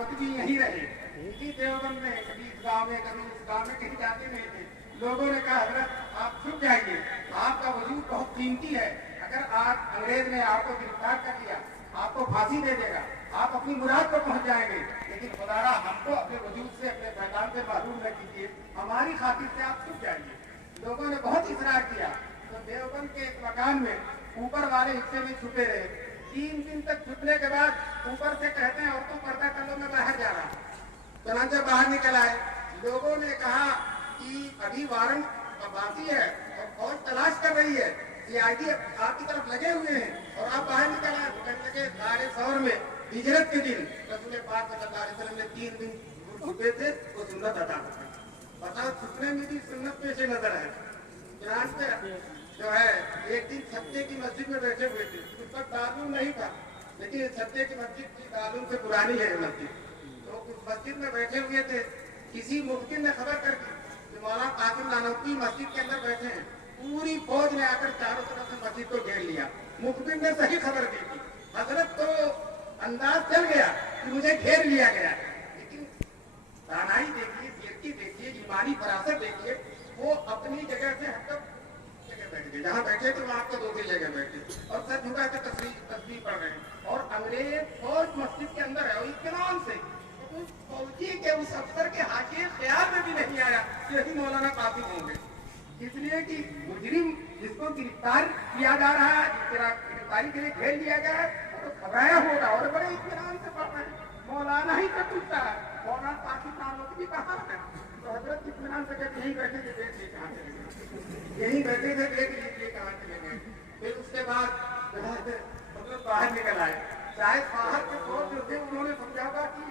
नानोतवी यहीं रहे, इसी देवबंद में, कभी इस गांव में, कभी उस गांव में, कहीं जाते नहीं थे। लोगों ने कहा हजरत आप छुप जाइए, आपका वजूद बहुत कीमती है, अगर आप अंग्रेज ने आपको गिरफ्तार कर लिया, आपको फांसी दे देगा, आप अपनी मुराद पर पहुंच जाएंगे, लेकिन खुदारा हमको अपने वजूद से, अपने पैगाम से मालूम न कीजिए, हमारी खातिर से आप छुप जाइए। लोगों ने बहुत इसरार किया तो देवबंद के एक मकान में ऊपर वाले हिस्से में छुपे रहे। 3 दिन तक छुपने के बाद ऊपर से कहते हैं औरतों पर्दा कर लो, मैं बाहर जा रहा हूँ। चनाचे बाहर निकल आए। लोगों ने कहा कि अभी वारंट बाकी है और फौज तलाश कर रही है, सीआईडी आपकी तरफ लगे हुए हैं और आप बाहर निकल आए। कहने लगे सारे शहर में हिजरत के दिन रसूल पाक सल्लल्लाहु अलैहि वसल्लम ने 3 दिन छुपे थे, वो सुन्नत अदा करते। बताओ छुपने में भी सुन्नत पेश नजर है। ईरान पे जो है एक दिन छत्ते की मस्जिद में बैठे हुए थे, उस वक्त दारूम नहीं था, लेकिन छत्ते की मस्जिद की दारूम से पुरानी है मस्जिद। तो उस मस्जिद में बैठे हुए थे, किसी मुफ्ती ने खबर कर दी कि मौलाना कासिम नानोतवी मस्जिद के अंदर बैठे हैं। पूरी फौज ने आकर चारों तरफ से मस्जिद को घेर लिया। मुफ्ती ने सही खबर दी थी, हजरत को अंदाज चल गया कि मुझे घेर लिया गया, लेकिन दानाई देखिए, कीर्ति देखिए, ईमानी फरासत देखिए, वो अपनी जगह से हटकर जगह बैठ गए, जहाँ बैठे थे वहाँ आपको दूसरी जगह बैठे और सर झुका के तस्वीर पढ़ रहे हैं। और अंग्रेज फौज मस्जिद के अंदर है और इत्मीनान से फौजी के उस अफसर के हाशिए ख्याल में भी नहीं आया कि यही मौलाना कासिम होंगे, इसलिए कि मुजरिम जिसको गिरफ्तार किया जा रहा है, गिरफ्तारी के लिए घेर लिया गया है, तो घबराया होगा और बड़े इत्मीनान से पढ़ रहे हैं। मौलाना ही से पूछता है मौलाना कासिम नानोतवी कहाँ है, तो हजरत इत्मीनान से कहते यहीं बैठे थे, देख लिए कहाँ चले गए, यहीं बैठे थे, देख लीजिए कहाँ चले गए। फिर उसके बाद मतलब बाहर निकल आए। शायद बाहर के लोग जो थे उन्होंने समझा होगा कि